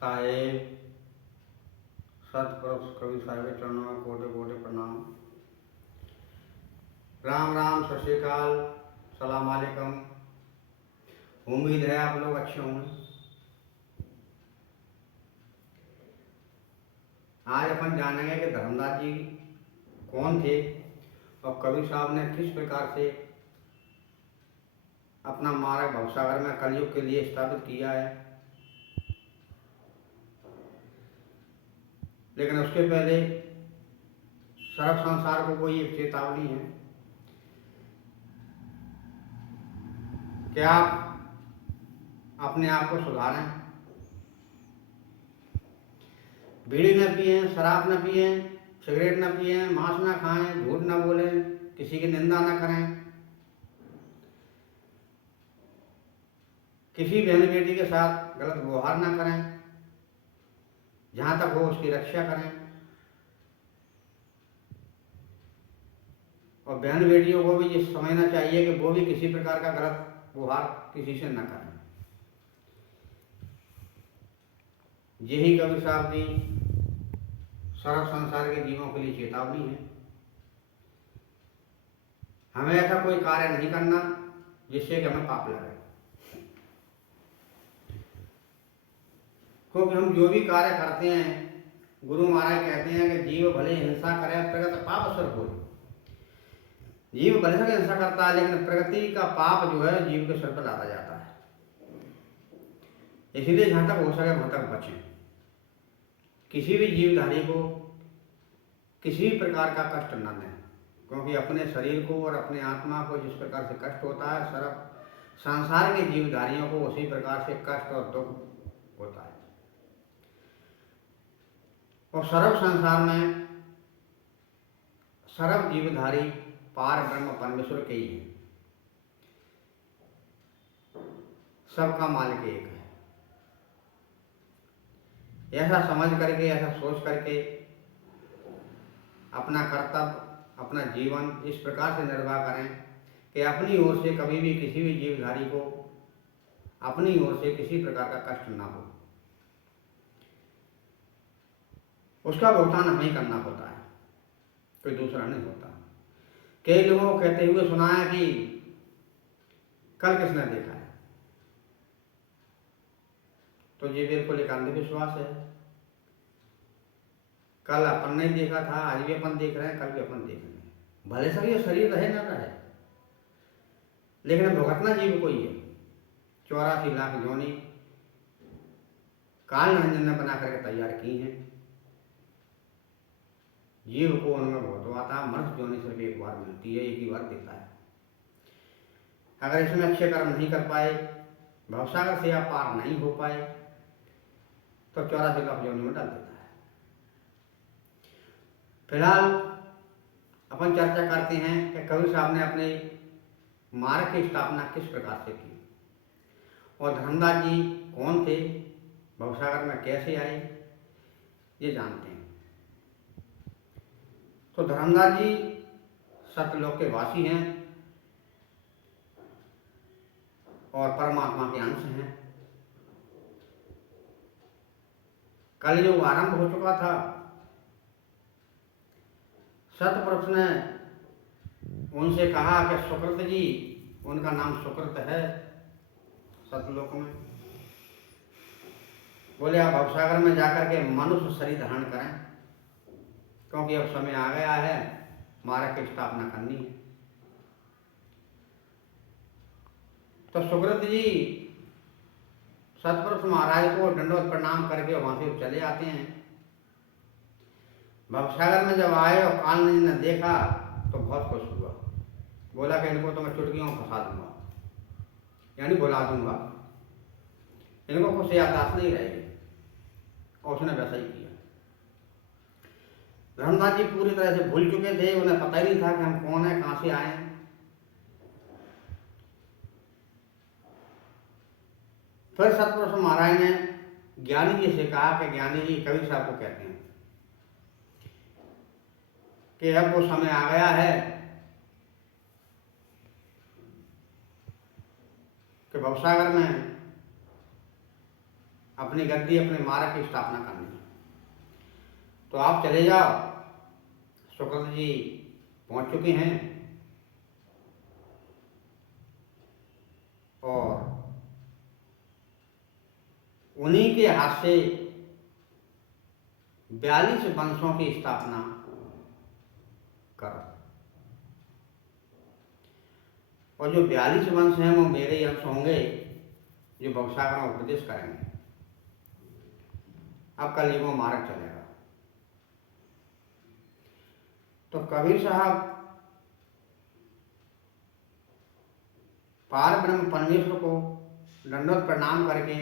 साहेब सतपुरुष कवि साहिब के चरणों में कोटि कोटि प्रणाम। राम राम, सत श्री अकाल, सलाम वालेकुम। उम्मीद है आप लोग अच्छे होंगे। आज अपन जानेंगे कि धर्मदास जी कौन थे और कवि साहब ने किस प्रकार से अपना मार्ग भवसागर में कलयुग के लिए स्थापित किया है। लेकिन उसके पहले सर्व संसार को कोई एक चेतावनी है कि आप अपने आप को सुधारें। बीड़ी न पिए, शराब न पिए, सिगरेट न पिए, मांस न खाएं, झूठ न बोलें, किसी की निंदा न करें, किसी बहन बेटी के साथ गलत व्यवहार न करें, जहाँ तक हो उसकी रक्षा करें और बहन बेटियों को भी ये समझना चाहिए कि वो भी किसी प्रकार का गलत व्यवहार किसी से न करें। यही कबीर साहब की सर्व संसार के जीवों के लिए चेतावनी है। हमें ऐसा कोई कार्य नहीं करना जिससे कि हमें पाप लगे, क्योंकि हम जो भी कार्य करते हैं, गुरु महाराज कहते हैं कि जीव भले हिंसा करे प्रगति पाप असर हो। जीव भले से हिंसा करता है लेकिन प्रगति का पाप जो है जीव के सर पर लादा जाता है। इसलिए जहाँ तक हो सके वहाँ तक बचें। किसी भी जीवधारी को किसी प्रकार का कष्ट न दें, क्योंकि अपने शरीर को और अपने आत्मा को जिस प्रकार से कष्ट होता है, सर्व संसार के जीवधारियों को उसी प्रकार से कष्ट और दुख होता है। और सर्व संसार में सर्व जीवधारी पार ब्रह्म परमेश्वर के ही है। सबका मालिक एक है। ऐसा समझ करके, ऐसा सोच करके अपना कर्तव्य, अपना जीवन इस प्रकार से निर्वाह करें कि अपनी ओर से कभी भी किसी भी जीवधारी को अपनी ओर से किसी प्रकार का कष्ट ना हो। उसका भुगतान हमें ही करना होता है, कोई दूसरा नहीं होता। कई लोगों को कहते हुए सुना है कि कल किसने देखा है, तो ये बिल्कुल एक अंधविश्वास है। कल अपन ने देखा था, आज भी अपन देख रहे हैं, कल भी अपन देख रहे हैं। भले सब ये शरीर रहे ना रहे, लेकिन भुगतना जीव को ही है। 84 लाख योनि काल निरंजन ने बना करके तैयार की हैं। जीव को उनमें भुगतवाता मनुष्य योनि सिर्फ एक बार मिलती है, एक ही बार देता है। अगर इसमें अच्छे कर्म नहीं कर पाए, भवसागर से आप पार नहीं हो पाए, तो 84 लाख योनि में डाल देता है। फिलहाल अपन चर्चा करते हैं कि कबीर साहब ने अपने मार्ग की स्थापना किस प्रकार से की और धर्मदास जी कौन थे, भवसागर में कैसे आए, ये जानते हैं। तो धर्मदास जी सत्यलोक के वासी हैं और परमात्मा के अंश हैं। कलयुग आरंभ हो चुका था। सतपुरुष ने उनसे कहा कि सुकृत जी, उनका नाम सुकृत है सतलोक में, बोले आप भवसागर में जाकर के मनुष्य शरीर धारण करें, क्योंकि अब समय आ गया है, मार्ग की स्थापना करनी है। तो सुकृत जी सतपुरुष महाराज को दंडवत प्रणाम करके वहां से चले आते हैं। भवसागर में जब आए और कालनिधि ने देखा तो बहुत खुश हुआ। बोला कि इनको तो मैं चुटकियों में फंसा दूंगा, यानी बुला दूंगा, इनको कुछ याददाश्त नहीं रहेगी। और उसने वैसा ही किया। धर्मदास जी पूरी तरह से भूल चुके थे, उन्हें पता ही नहीं था कि हम कौन है, कहां से आए हैं। फिर सतपुरुष महाराज ने ज्ञानी जी से कहा कि ज्ञानी जी, कबीर साहब को कहते हैं कि अब वो समय आ गया है कि भवसागर में अपनी गद्दी अपने मार्ग की स्थापना करनी है। तो आप चले जाओ। सुकृत जी पहुंच चुके हैं और उन्हीं के हाथ से 42 वंशों की स्थापना करो। और जो 42 वंश हैं वो मेरे ही अंश होंगे जो भवसागर में उपदेश करेंगे। अब कलयुग में मार्ग चलेगा। तो कबीर साहब पार ब्रह्म परमेश्वर को दंडवत प्रणाम करके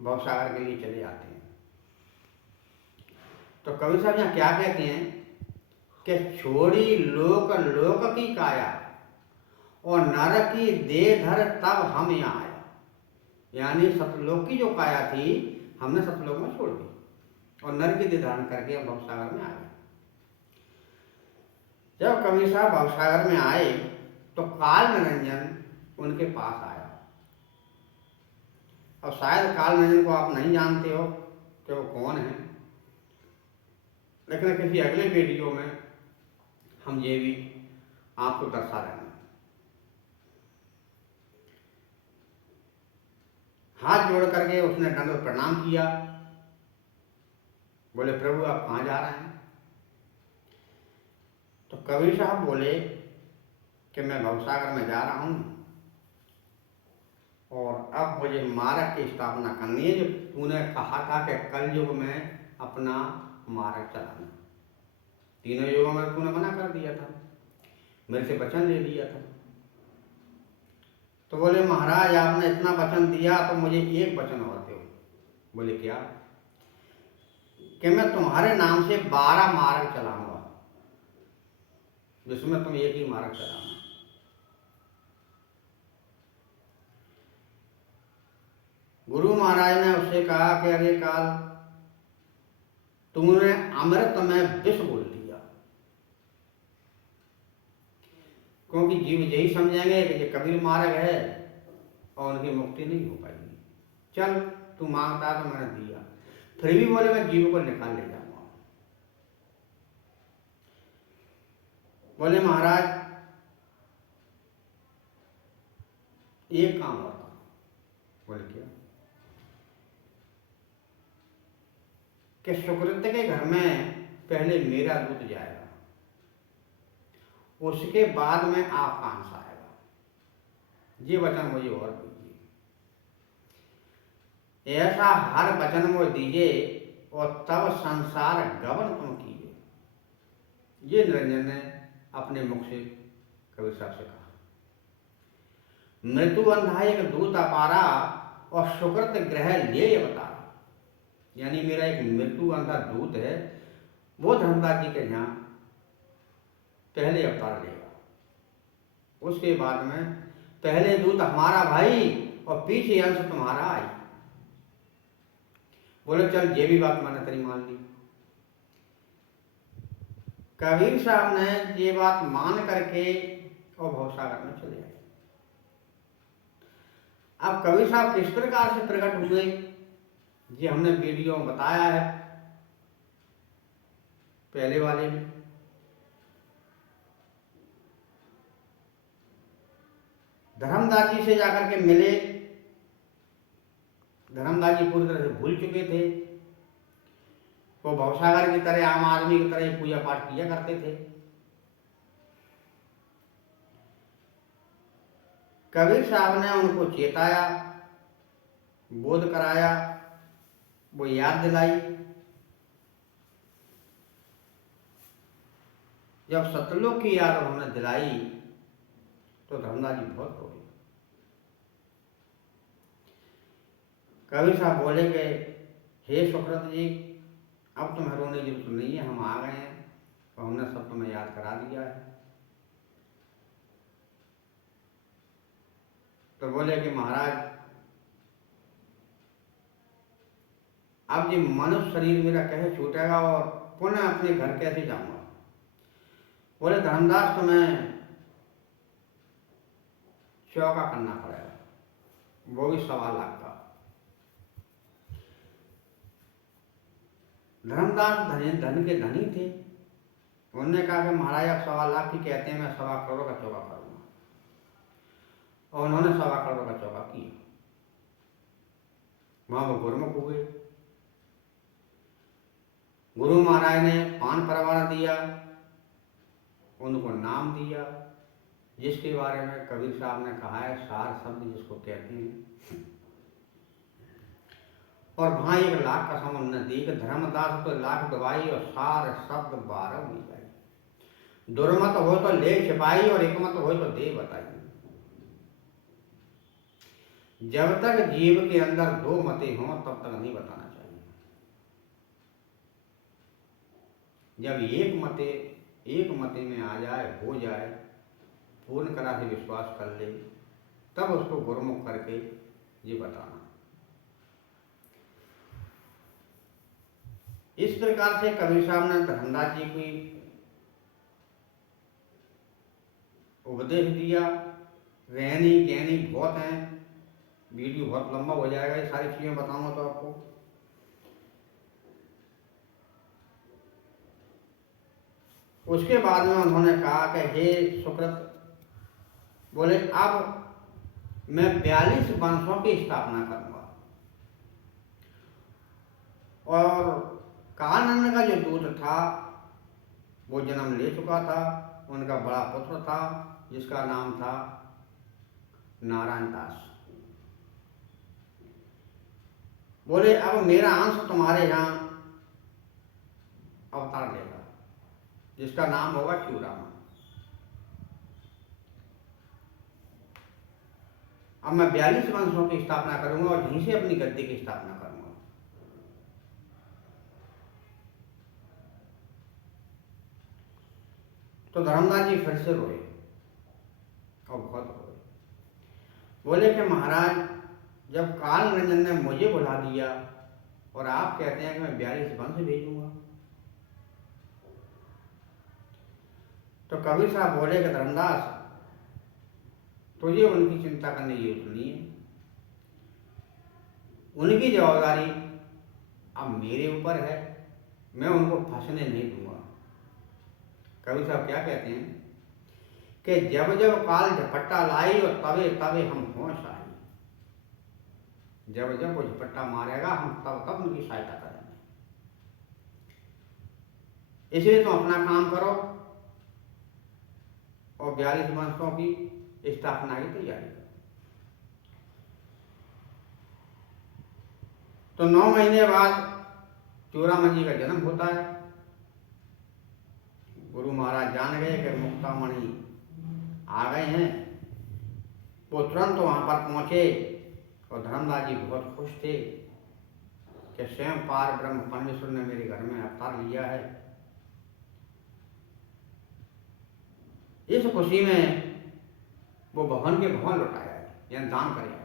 भवसागर के लिए चले आते हैं। तो कबीर साहब यहाँ क्या कहते हैं कि छोड़ी लोक लोक की काया और नर की देह धर तब हम यहाँ आया। यानी सतलोक की जो काया थी हमने सतलोक में छोड़ दी और नर की देह धारण करके हम भवसागर में आ गए। जब कबीर साहब भवसागर में आए तो काल निरंजन उनके पास आया। और शायद काल निरंजन को आप नहीं जानते हो कि वो कौन है, लेकिन किसी अगले वीडियो में हम ये भी आपको दर्शा रहे हैं। हाथ जोड़ करके उसने दंडवत प्रणाम किया। बोले प्रभु आप कहाँ जा रहे हैं? तो कबीर साहब बोले कि मैं भवसागर में जा रहा हूँ और अब मुझे मार्ग की स्थापना करनी है जो तूने कहा था कि कलयुग में अपना मार्ग चलाना। तीनों युगों में तूने मना कर दिया था, मेरे से वचन ले लिया था। तो बोले महाराज आपने इतना वचन दिया तो मुझे एक वचन और दो। बोले क्या? कि मैं तुम्हारे नाम से 12 मार्ग चलाऊंगा जिसमें तुम एक ही मार्ग चलाना। गुरु महाराज ने उससे कहा कि अरे काल तुमने अमृत में विष बोल दिया, क्योंकि जीव यही समझेंगे कि ये कबीर मार्ग है और उनकी मुक्ति नहीं हो पाएगी। चल तू मांगता तो मैंने दिया, फिर भी बोले मैं जीव को निकाल ले जाऊंगा। बोले महाराज एक काम और था। बोले क्या? कि सुकृत के घर में पहले मेरा दूध जाएगा, उसके बाद में आपका अंश आएगा। ये वचन मुझे और दीजिए, ऐसा हर वचन मुझे दीजिए और तब संसार गवन तुम कीजिए। ये निरंजन ने अपने मुख से कबीर साहब से कहा। मृत्यु अंधा एक दूत अपारा और सुकृत ग्रह ले अवतारा। यानी मेरा एक मृत्यु अंधा दूत है, वो धर्मदास जी के यहाँ पहले अवतार लेगा। उसके बाद में पहले दूत हमारा भाई और पीछे अंश तुम्हारा आई। बोले चल ये भी बात मैंने तेरी मान ली। कबीर साहब ने ये बात मान करके और भवसागर में चले आए। अब कबीर साहब किस प्रकार से प्रकट हुए ये हमने वीडियो में बताया है पहले वाले में। धर्मदास जी से जाकर के मिले। धर्मदास जी पूरी तरह से भूल चुके थे। वो भवसागर की तरह आम आदमी की तरह पूजा पाठ किया करते थे। कबीर साहब ने उनको चेताया, बोध कराया, वो याद दिलाई। जब सतलोक की याद उन्होंने दिलाई तो धर्मदास जी बहुत रोए। कबीर साहब बोले कि हे सुकृत जी अब तुम्हें रोने की जरूरत नहीं है, हम आ गए हैं और हमने सब तुम्हें याद करा दिया है। तो बोले कि महाराज अब ये मनुष्य शरीर मेरा कैसे छूटेगा और पुनः अपने घर कैसे जाऊंगा। बोले धर्मदास तुम्हें चौका करना पड़ेगा, वो भी 1.25 लाख का। धर्मदास धन के धनी थे। उन्होंने कहा कि महाराज आप 1.25 लाख की कहते हैं, मैं 1.25 करोड़ का चौका करूँगा। और उन्होंने 1.25 करोड़ का चौका किया। वहाँ वो गुरुमुख हुए। गुरु महाराज ने पान परवाना दिया, उनको नाम दिया, जिसके बारे में कबीर साहब ने कहा है सार शब्द जिसको कहते हैं। और वहाँ 1 लाख का सम उन्होंने दी कि धर्मदास तो लाख दवाई और सार शब्द 12 मिल जाए। दुर्मत हो तो ले छिपाई और एकमत हो तो दे बताई। जब तक जीव के अंदर 2 मतें हों तब तक नहीं बताना चाहिए। जब एक मते में आ जाए, हो जाए, पूर्ण तरह से विश्वास कर ले, तब उसको गुरुमुख करके ये बताना। इस प्रकार से कबीर साहब ने धर्मदास जी की उपदेश दिया। रहनी गहनी बहुत हैं, वीडियो बहुत लंबा हो जाएगा, ये सारी चीजें बताऊंगा तो आपको। उसके बाद में उन्होंने कहा कि हे सुकृत, बोले अब मैं 42 वंशों की स्थापना करूंगा। और कानन का जो दूत था वो जन्म ले चुका था। उनका बड़ा पुत्र था जिसका नाम था नारायण दास। बोले अब मेरा अंश तुम्हारे यहाँ अवतार लेगा, जिसका नाम होगा चूड़ामन। अब मैं 42 वंशों की स्थापना करूंगा और यहीं से अपनी गद्दी की स्थापना करूंगा। तो धर्मदास जी फिर से रोए और बहुत रोए। बोले कि महाराज, जब काल रंजन ने मुझे बुला दिया और आप कहते हैं कि मैं 42 वंश भेजूंगा, तो कबीर साहब बोले कि धर्मदास, तुझे उनकी चिंता करने की जरूरत नहीं है। उनकी जवाबदारी अब मेरे ऊपर है, मैं उनको फंसने नहीं दूंगा। कबीर साहब क्या कहते हैं कि जब जब काल झपट्टा लाई और तबे तबे हम होश आई। जब जब वो झपट्टा मारेगा हम तब तब उनकी सहायता करेंगे। इसलिए तुम अपना काम करो और 42 वंशों की स्थापना की तैयारी करो। तो 9 महीने बाद चूड़ामन जी का जन्म होता है। गुरु महाराज जान गए कि मुक्तामणि आ गए हैं। वो तुरंत वहां पर पहुंचे और धर्मदास जी बहुत खुश थे कि स्वयं पार ब्रह्म परमेश्वर ने मेरे घर में अवतार लिया है। इस खुशी में वो भवन के भवन लौटाया है, यानी दान करे।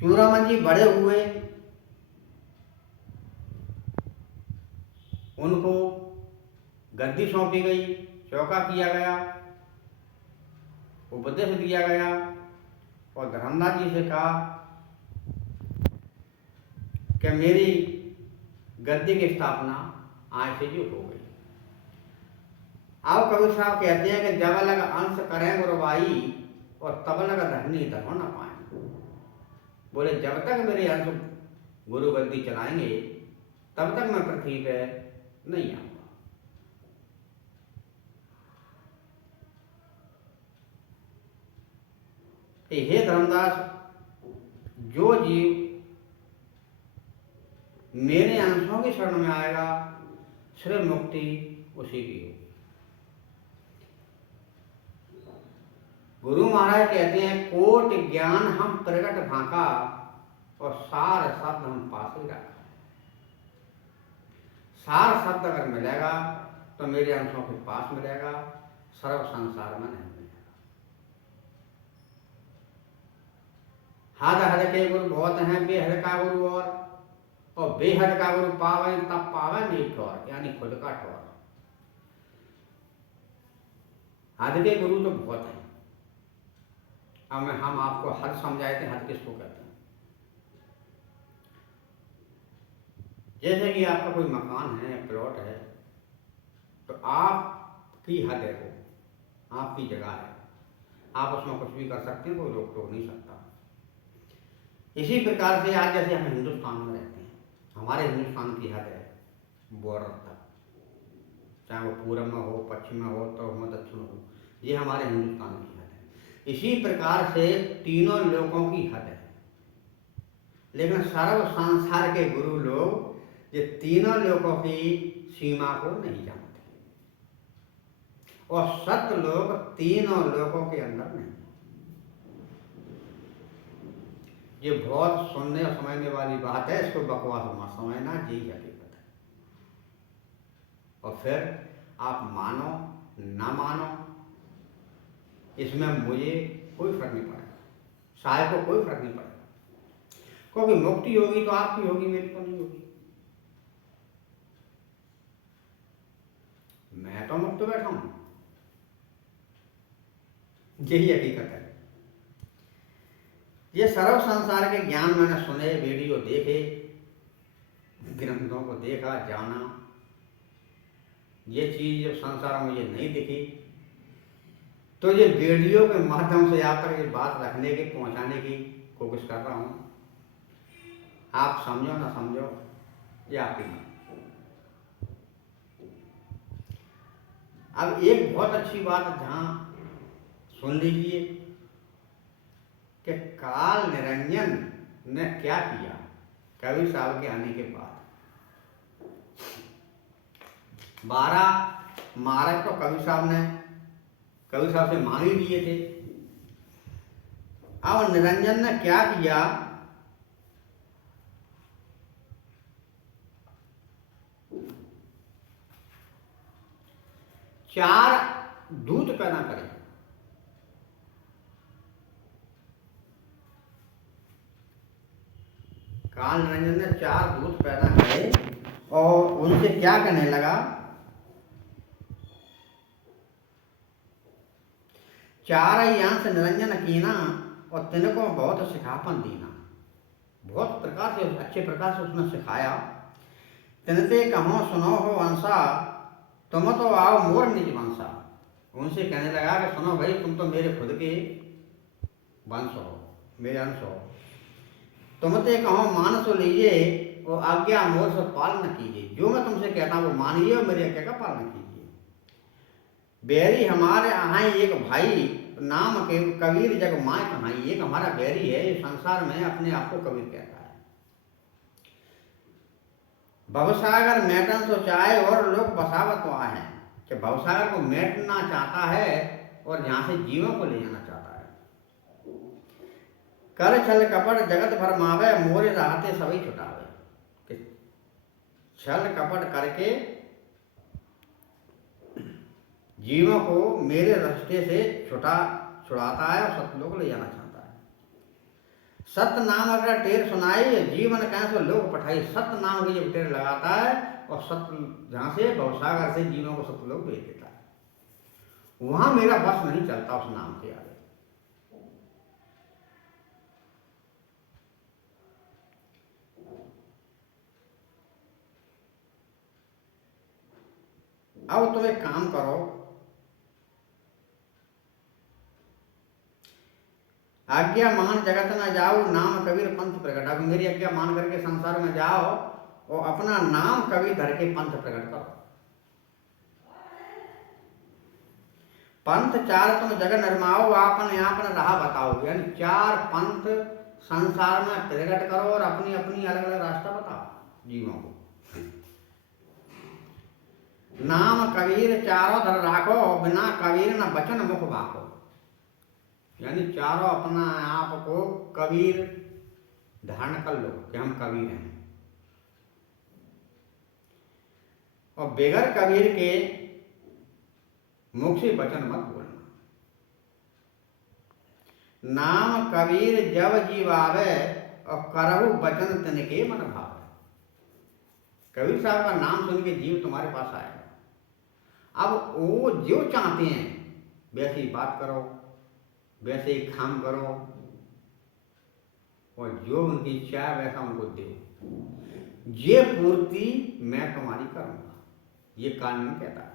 चूड़ामन जी बड़े हुए, उनको गद्दी सौंपी गई, चौका किया गया, उपदेश दिया गया और धर्मदास जी से कहा कि मेरी गद्दी की स्थापना आज से जो हो गई। अब कबीर साहब कहते हैं कि जब लग अंश करें गुरुबाई और तब लग धरनी धर्म न पाए। बोले जब तक मेरे अंश गुरु गद्दी चलाएंगे तब तक मैं पृथ्वी पे नहीं आऊंगा। हे धर्मदास, जो जीव मेरे अंशों की शरण में आएगा सिर्फ मुक्ति उसी की होगी। गुरु महाराज कहते हैं कोट ज्ञान हम प्रगट भाका और सार शब्द हम पास ही रखा। सार शब्द अगर मिलेगा तो मेरे अंशों के पास मिलेगा, सर्व संसार में नहीं मिलेगा। हद हद के गुरु बहुत हैं, बेहद का गुरु और बेहद का गुरु पावे तब पावे नहीं ठोर, यानी खुद का ठोर। हद के गुरु तो बहुत हैं। अब हम आपको हद समझाए थे, हद किसको कहते हैं। जैसे कि आपका कोई मकान है, प्लॉट है, तो आपकी हद है, वो आपकी जगह है, आप उसमें कुछ भी कर सकते हैं, कोई रोक टोक नहीं सकता। इसी प्रकार से आज जैसे हम हिंदुस्तान में रहते हैं, हमारे हिंदुस्तान की हद है बॉर्डर तक, चाहे वो पूर्व में हो, पश्चिम में हो, तो हो दक्षिण हो, ये हमारे हिंदुस्तान की हद है। इसी प्रकार से तीनों लोगों की हद है, लेकिन सर्व संसार के गुरु लोग ये तीनों लोगों की सीमा को नहीं जानते, और सत लोग तीनों लोगों के अंदर नहीं। ये बहुत सुनने और समझने वाली बात है, इसको बकवास मत समझना, यही हकीकत है। और फिर आप मानो ना मानो, इसमें मुझे कोई फर्क नहीं पड़ेगा, साहेब को कोई फर्क नहीं पड़ेगा, क्योंकि मुक्ति होगी तो आपकी होगी, मेरी तो नहीं होगी। मैं तो मुक्त बैठा हूं, यही हकीकत है। ये सर्व संसार के ज्ञान मैंने सुने, वीडियो देखे, ग्रंथों को देखा, जाना, ये चीज जब संसार में मुझे नहीं दिखी, तो ये वीडियो के माध्यम से आप तक ये बात रखने की, पहुंचाने की कोशिश कर रहा हूं। आप समझो ना समझो, ये आपकी बात। अब एक बहुत अच्छी बात जहां सुन लीजिए कि काल निरंजन ने क्या किया कबीर साहब के आने के बाद। 12 मार्च को कबीर साहब से मांग ही लिए थे। अब निरंजन ने क्या किया, चार दूत पैदा करे। काल निरंजन ने 4 दूत पैदा करे और उनसे क्या कहने लगा, चार अंश निरंजन कीना और तिनको बहुत सिखापन दीना। बहुत प्रकार से, अच्छे प्रकार से उसने सिखाया। तिनते कहो सुनो हो अंसा, तुम तो आओ मोर निज वंशा। उनसे कहने लगा कि सुनो भाई, तुम तो मेरे खुद के वंश हो, मेरे अंश हो, तुम ते कहो मान सो लीजिए और आज्ञा मोर से पालन कीजिए। जो मैं तुमसे कहता हूँ वो मानिए और मेरी आज्ञा का पालन कीजिए। बैरी हमारे यहाँ एक भाई, नाम के कबीर जग माय कहाई। एक हमारा बैरी है, इस संसार में अपने आप को कबीर कहता है। भवसागर मैटन तो चाहे और लोग बसावत वहाँ है, कि भवसागर को मैटना चाहता है और यहाँ से जीवों को ले जाना चाहता है। कर छल कपट जगत भर मावे, मोरे रहते सभी छुटावे। छल कपट करके जीवों को मेरे रास्ते से छुड़ाता है और सतलोक ले जाना चाहता है। सत्य नाम अगर टेर सुनाई, जीवन कैसे लोग पठाई। सत्य नाम की जब टेर लगाता है और सत्य जहाँ से भवसागर से जीवों को सतलोक भेज देता है, वहां मेरा बस नहीं चलता उस नाम के आगे। अब तुम एक काम करो, आज्ञा मान जगत न जाओ, नाम कबीर पंथ प्रकट। अब मेरी आज्ञा मान करके संसार में जाओ और अपना नाम कबीर धर के पंथ प्रकट करो। पंथ 4 तुम जग निर्माओ, आपन आपन राह बताओ। यानी 4 पंथ संसार में प्रकट करो और अपनी अपनी अलग अलग रास्ता बताओ जीवों को। नाम कबीर चारों धर राखो, बिना कबीर न बचन मुख बाको। यानी चारों अपना आप को कबीर धारण कर लो कि हम कबीर हैं, और बेगर कबीर के मुख से वचन मत बोलना। नाम कबीर जब जीव आवे और करहु वचन तिनके मन भावे। कबीर साहब का नाम सुन के जीव तुम्हारे पास आएगा। अब वो जो चाहते हैं वैसे ही बात करो, वैसे ही काम करो, और जो उनकी इच्छा है वैसा उनको दो। ये पूर्ति मैं तुम्हारी करूंगा, ये कानून कहता है।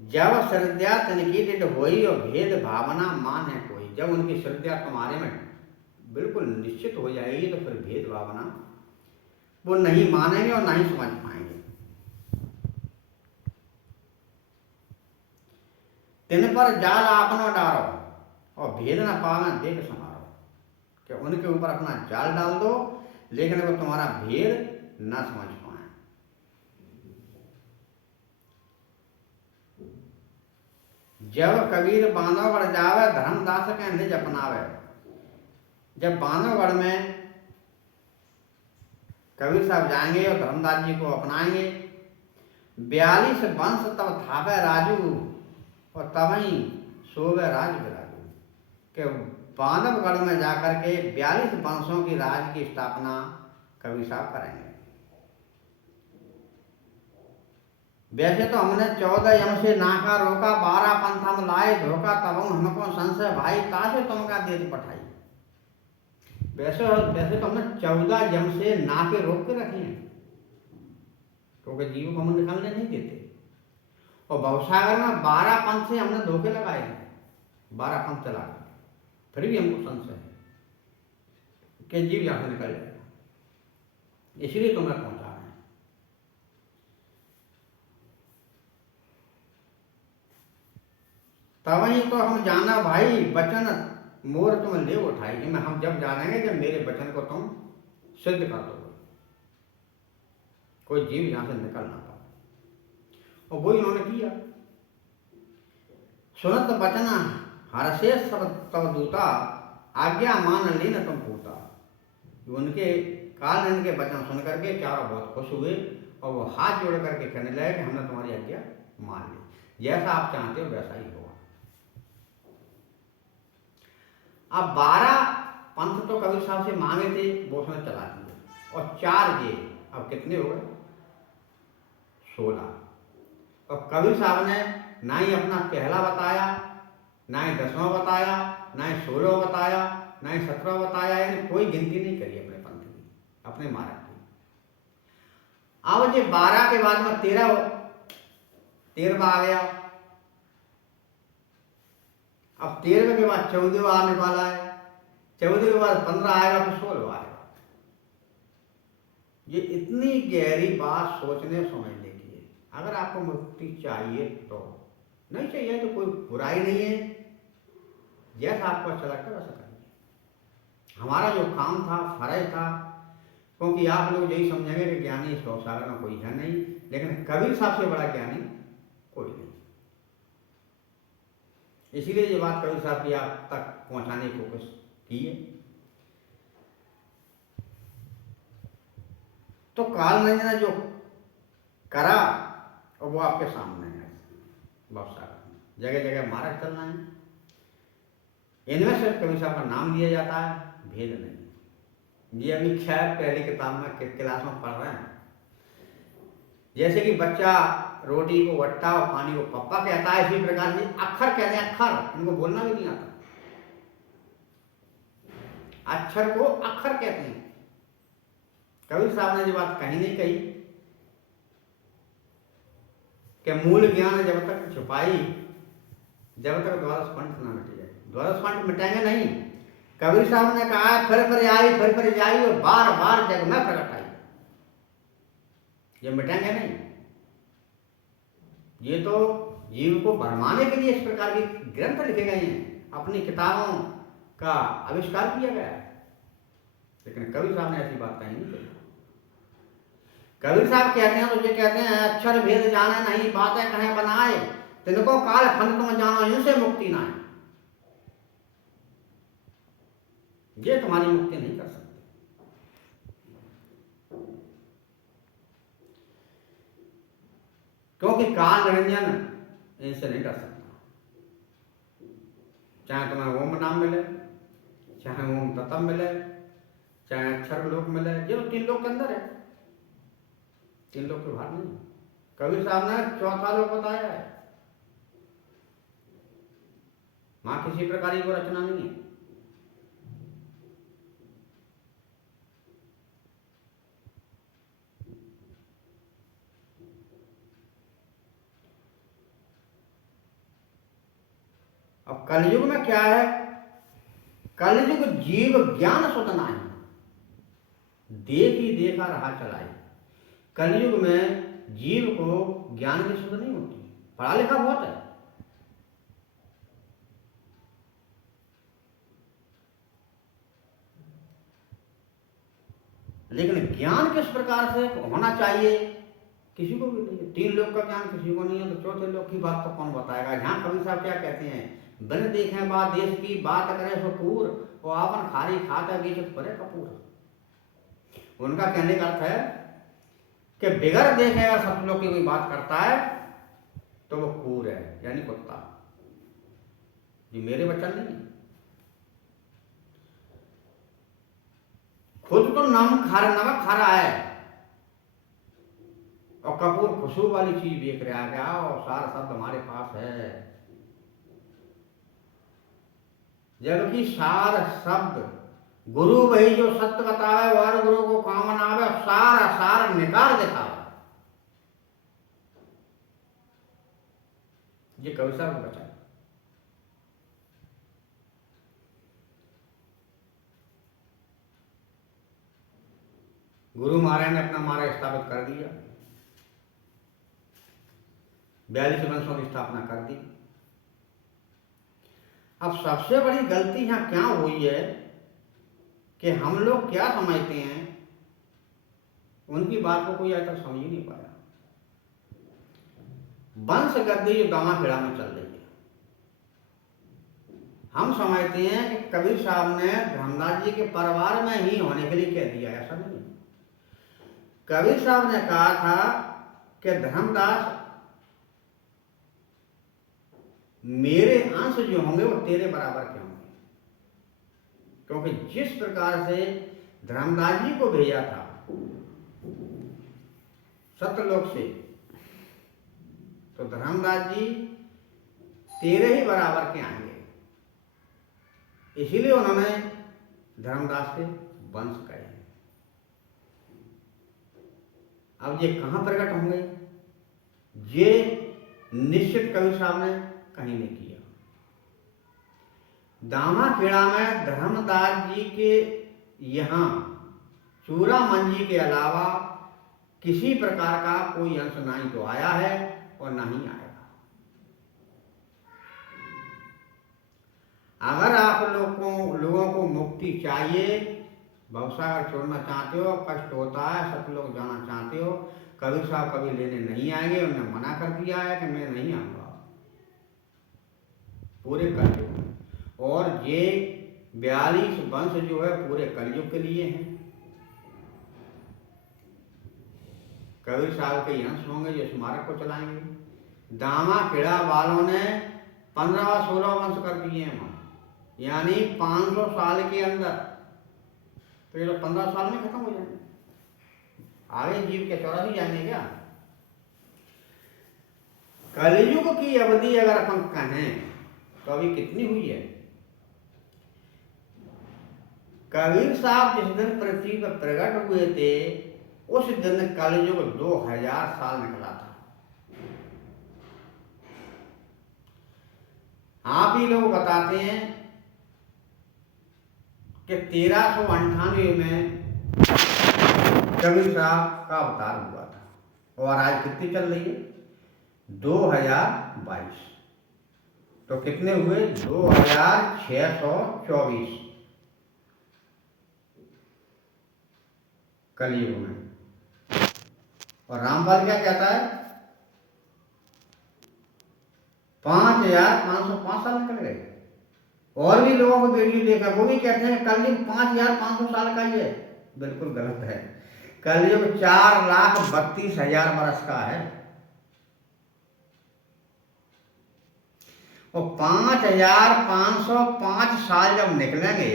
जब श्रद्धा तनिकी दृढ़ होई और भेद भावना मान है कोई, जब उनकी श्रद्धा तुम्हारे में बिल्कुल निश्चित हो जाएगी तो फिर भेद भावना वो नहीं मानेंगे और नहीं समझ पाएंगे। तिन पर जाल आपनो डारो और भेद न पावे देख समारो, कि उनके ऊपर अपना जाल डाल दो लेकिन वो तुम्हारा भेद न समझ पाए। जब कबीर बांधवगढ़ जावे धर्मदास के निज अपनावे, जब बांधवगढ़ में कबीर साहब जाएंगे और धर्मदास जी को अपनाएंगे, 42 वंश तब थावे राजू और तवहीं सोवे राज विराजू, के बांधवगढ़ में जाकर के 42 वंशों की राज की स्थापना कबीर साहब करेंगे। वैसे तो हमने 14 यम से नाका रोका, 12 पंथ हम लाए धोखा, तब हमको संशय भाई तासे तुमका देत पठाई। वैसे तो हमने 14 यम से नाके रोक के रखे हैं, क्योंकि जीव को हम निकलने नहीं देते। और भवसागर में 12 पंथ से हमने धोखे लगाए हैं, 12 पंथ चला, फिर भी हमको संशय है कि जीव यहां से निकल जाएगा, इसलिए तुम्हें पहुंचा रहे हैं। तब ही तो हम जाना भाई वचन मोर तुम ले उठाई, कि हम जब जानेंगे जब मेरे वचन को तुम सिद्ध कर दोगे, कोई जीव यहां से निकल ना पाए। और वही उन्होंने किया। सुनत वचन हर्षे सब तव दूता, आज्ञा मान लीन तुम पूता। उनके काल इनके वचन सुन करके चारों बहुत खुश हुए और वो हाथ जोड़ करके कहने लगे कि हमने तुम्हारी आज्ञा मान ली, जैसा आप चाहते हो वैसा ही होगा। अब 12 पंथ तो कबीर साहब से मांगे थे, वो उसने चला दिए, और 4 ये अब कितने हो गए? 16। और कबीर साहब ने ना ही अपना पहला बताया, ना ही 10वां बताया, ना ही 16वां बताया, ना ही 17वां बताया, यानी कोई गिनती नहीं करी अपने पंथ की, अपने मार्ग की। अब ये 12 के बाद में 13वां आ गया। अब 13वें के बाद 14वां आने वाला है, 14वें के बाद 15 आएगा, फिर 16वां आएगा। ये इतनी गहरी बात सोचने समझने की है। अगर आपको मुक्ति चाहिए तो, नहीं चाहिए तो कोई बुराई नहीं है, जैसा आपको अच्छा लगता है वैसा करिए। हमारा जो काम था, फर्ज था, क्योंकि आप लोग यही समझेंगे कि ज्ञानी इस भवसागर में कोई है नहीं, लेकिन कबीर साहब से बड़ा ज्ञानी कोई नहीं। इसीलिए ये बात कबीर साहब की आप तक पहुंचाने की कोशिश की है। तो काल रंजन ने जो करा और वो आपके सामने है, भवसागर में जगह जगह मार्ग चलना है। इनमें से कबीर साहब का नाम लिया जाता है, भेद नहीं। ये अभी खैर पहली किताब में क्लास में पढ़ रहे हैं। जैसे कि बच्चा रोटी को वट्टा और पानी को पप्पा कहता है, इसी प्रकार से अक्षर कहते हैं, अक्षर इनको बोलना भी नहीं आता, अक्षर को अक्षर कहते हैं। कबीर साहब ने जो बात कहीं नहीं कही कि मूल ज्ञान जब तक छुपाई, जब तक द्वादश पंथ ना मिट जाए। द्वादश पंथ मिटाएंगे नहीं। कबीर साहब ने कहा फिर आई, फिर जाई और बार बार जग में प्रकट आई, ये मिटाएंगे नहीं। ये तो जीव को भरमाने के लिए इस प्रकार के ग्रंथ लिखे गए हैं, अपनी किताबों का आविष्कार किया गया है, लेकिन कबीर साहब ने ऐसी बात कहीं नहीं कही। कबीर साहब कहते हैं तो ये कहते हैं अक्षर भेद जाने नहीं, बातें कहें बनाए, तिनको काल खंड तुम जानो, इनसे मुक्ति ना है। ये तुम्हारी मुक्ति नहीं कर सकते, क्योंकि काल रंजन इनसे नहीं कर सकता। चाहे तुम्हें ओम नाम मिले, चाहे ओम तत्व मिले, चाहे अक्षर लोक मिले, ये तो 3 लोक के अंदर है, 3 लोक के बाहर नहीं। कबीर साहब ने 4था लोक बताया है, वहां किसी प्रकार की कोई रचना नहीं है। अब कलयुग में क्या है, कलयुग जीव ज्ञान सुत नाही, देख ही देखा रहा चलाई। कलयुग में जीव को ज्ञान की सुध नहीं होती, पढ़ा लिखा बहुत है, लेकिन ज्ञान किस प्रकार से होना चाहिए किसी को भी नहीं है। 3 लोग का ज्ञान किसी को नहीं है, तो चौथे लोग की बात तो कौन बताएगा। जहाँ कवि साहब क्या कहते हैं, बिन देखें बात देश की, बात करे सो कूर, वो आपन खारी खाता बीच परे कपूर। उनका कहने का अर्थ है कि बिगर देखे अगर सब लोग की कोई बात करता है तो वो कूर है, यानी कुत्ता। ये मेरे वचन नहीं, खुद तो नमक खा रहा है और कपूर खुशबू वाली चीज बेच रहा है, क्या और सारा शब्द हमारे पास है, जबकि सार शब्द गुरु वही जो सत्य बतावे, और गुरु को काम आवे, सारा सार निकार दिखावे। ये कवि साहब को बचा। गुरु महाराज ने अपना महाराज स्थापित कर दिया, 42 वंशों की स्थापना कर दी। अब सबसे बड़ी गलती यहाँ क्या हुई है कि हम लोग क्या समझते हैं, उनकी बात को कोई आज तक समझ ही नहीं पाया। वंश गद्दी जो दामाखेड़ा में चल रही है, हम समझते हैं कि कबीर साहब ने धर्मदास जी के परिवार में ही होने के लिए कह दिया, ऐसा नहीं। कबीर साहब ने कहा था कि धर्मदास मेरे अंश जो होंगे वो तेरे बराबर के होंगे, क्योंकि जिस प्रकार से धर्मदास जी को भेजा था सत्यलोक से, तो धर्मदास जी तेरे ही बराबर के आएंगे, इसीलिए उन्होंने धर्मदास के वंश कहे। अब ये कहाँ प्रकट होंगे, ये निश्चित कबीर साहब ने कहीं नहीं किया। दामाखेड़ा में धर्मदास जी के यहाँ चूरा मंजी के अलावा किसी प्रकार का कोई अंश नहीं तो आया है और नहीं आएगा। अगर आप लोगों को मुक्ति चाहिए, भवसागर छोड़ना चाहते हो, कष्ट होता है, सब लोग जाना चाहते हो, कबीर साहब कभी लेने नहीं आएंगे, उन्होंने मना कर दिया है कि मैं नहीं आऊँगा पूरे कलयुग। और ये 42 वंश जो है पूरे कलयुग के लिए हैं। कबीर साहब के अंश होंगे जो स्मारक को चलाएंगे। दामाखेड़ा वालों ने 15-16 वंश कर दिए हैं, यानी 500 साल के अंदर, तो ये 15 साल में खत्म हो जाएंगे। आगे जीव के 84 जाएंगे क्या। कलयुग की अवधि अगर अपन कहें तो अभी कितनी हुई है। कबीर साहब जिस दिन पृथ्वी पर प्रकट हुए थे उस दिन कलयुग 2000 साल निकला था। आप ही लोग बताते हैं कि 1398 में कबीर साहब का अवतार हुआ था, और आज कितनी चल रही है, 2022। तो कितने हुए, 2624 कलयुग में। और रामपाल क्या कहता है, 5505 साल निकल गए। और भी लोगों को वीडियो देखा, वो भी कहते हैं कलयुग 5500 साल का ही है। बिल्कुल गलत है। कलयुग 4,32,000 बरस का है। और 5505 साल जब निकलेंगे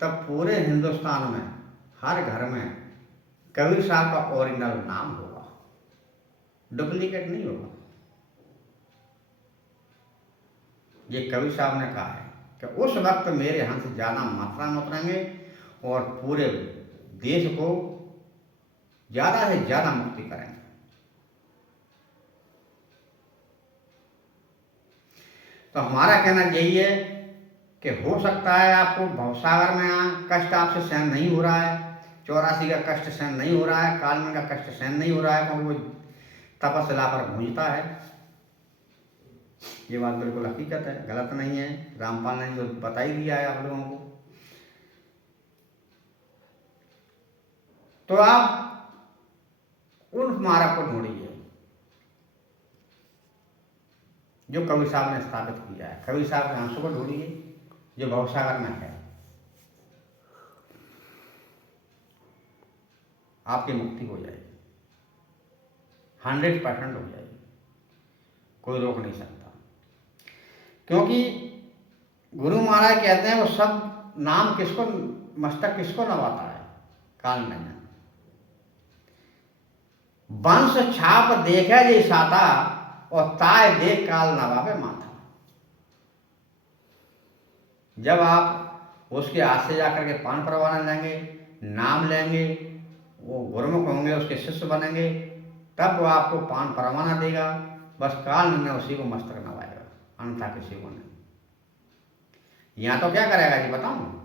तब पूरे हिंदुस्तान में हर घर में कबीर साहब का ओरिजिनल नाम होगा, डुप्लीकेट नहीं होगा। ये कबीर साहब ने कहा है कि उस वक्त मेरे हंस ज़्यादा मात्रा में उतरेंगे और पूरे देश को ज़्यादा से ज़्यादा मुक्ति करेंगे। तो हमारा कहना यही है कि हो सकता है आपको भवसागर में कष्ट आपसे सहन नहीं हो रहा है, 84 का कष्ट सहन नहीं हो रहा है, कालमन का कष्ट सहन नहीं हो रहा है, क्योंकि वो तपस्या पर गूंजता है। ये बात बिल्कुल हकीकत है, गलत नहीं है। रामपाल ने जो बता ही दिया है आप लोगों को। तो आप उन मार्ग को ढूंढिए जो कबीर साहब ने स्थापित किया है। कबीर साहब के आंसू को ढूंढिए जो भवसागर में है। आपकी मुक्ति हो जाएगी, 100% हो जाएगी, कोई रोक नहीं सकता। क्योंकि गुरु महाराज कहते हैं वो सब नाम किसको, मस्तक किसको नवाता है? काल नहीं। वंश छाप देखे जे साता और ताय देख काल नवावे माथा। जब आप उसके हाथ से जाकर के पान परवाना लेंगे, नाम लेंगे, वो गुरुमुख होंगे, उसके शिष्य बनेंगे, तब वो आपको पान परवाना देगा। बस काल ने उसी को मस्तक नवाएगा, अन्यथा किसी को नहीं। यहाँ तो क्या करेगा जी बताऊं?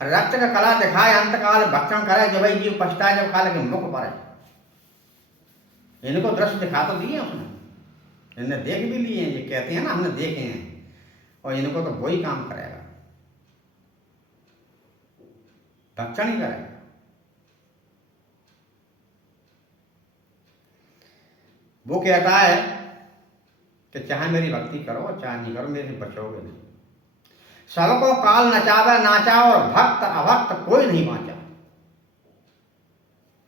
रक्त का कला दिखाए अंतकाल भक्षण करे, जब जीव पछताए जब काल के मुख पर। इनको दृश्य दिखा तो दिए उसने, इन्हें देख भी लिए हैं। ये कहते हैं ना हमने देखे हैं, और इनको तो वही काम करेगा, भक्षण ही करेगा। वो कहता है कि चाहे मेरी भक्ति करो चाहे नहीं करो, मेरे से बचोगे नहीं। सबको काल नचावे नाचा, और भक्त अभक्त कोई नहीं बांचा।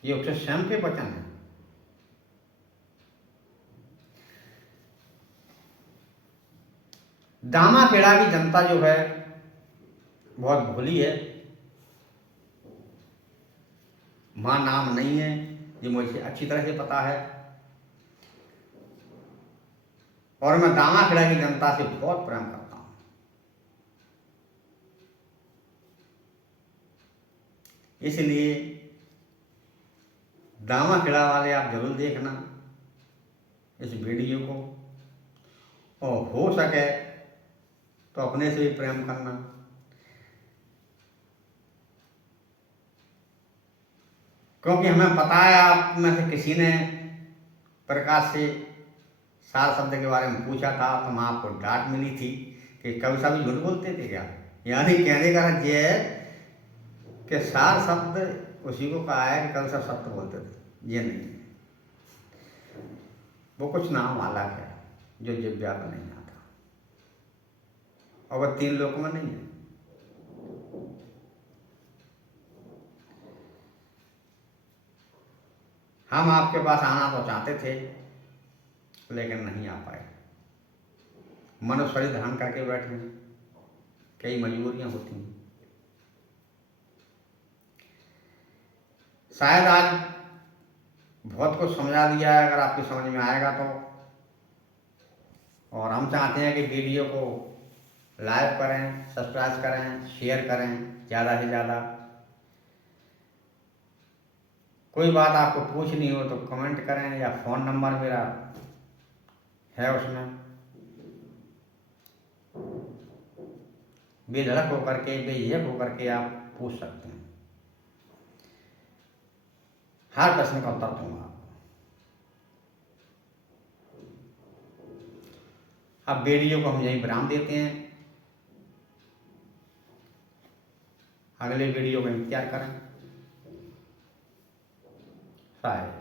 ये उससे स्वयं के वचन है। दामाखेड़ा की जनता जो है बहुत भोली है। मां नाम नहीं है, ये मुझे अच्छी तरह से पता है। और मैं दामाखेड़ा की जनता से बहुत प्रेम करता हूं। इसलिए दामाखेड़ा वाले आप जरूर देखना इस वीडियो को, और हो सके तो अपने से भी प्रेम करना। क्योंकि हमें पता है आप में से किसी ने प्रकाश से सार शब्द के बारे में पूछा था, तो मैं आपको डांट मिली थी कि कभी साहब झूठ बोलते थे क्या। यानी कहने का अर्थ यह है कि सार शब्द उसी को कहा है कि कभी साहब सत्य बोलते थे, ये नहीं। वो कुछ नाम अलग है जो जिव्या को नहीं आता, और वह 3 लोक में नहीं है। हम आपके पास आना तो चाहते थे लेकिन नहीं आ पाए। मनुष्य शरीर धारण करके बैठे हैं, कई मजबूरियां होती हैं। शायद आज बहुत कुछ समझा दिया है, अगर आपकी समझ में आएगा तो। और हम चाहते हैं कि वीडियो को लाइक करें, सब्सक्राइब करें, शेयर करें ज़्यादा से ज़्यादा। कोई बात आपको पूछनी हो तो कमेंट करें, या फ़ोन नंबर मेरा है उसमें। बेधड़क होकर के, बेझिझक होकर के आप पूछ सकते हैं। हर प्रश्न का उत्तर दूंगा। अब वीडियो को हम यहीं विराम देते हैं। अगले वीडियो का इंतजार करें। शायद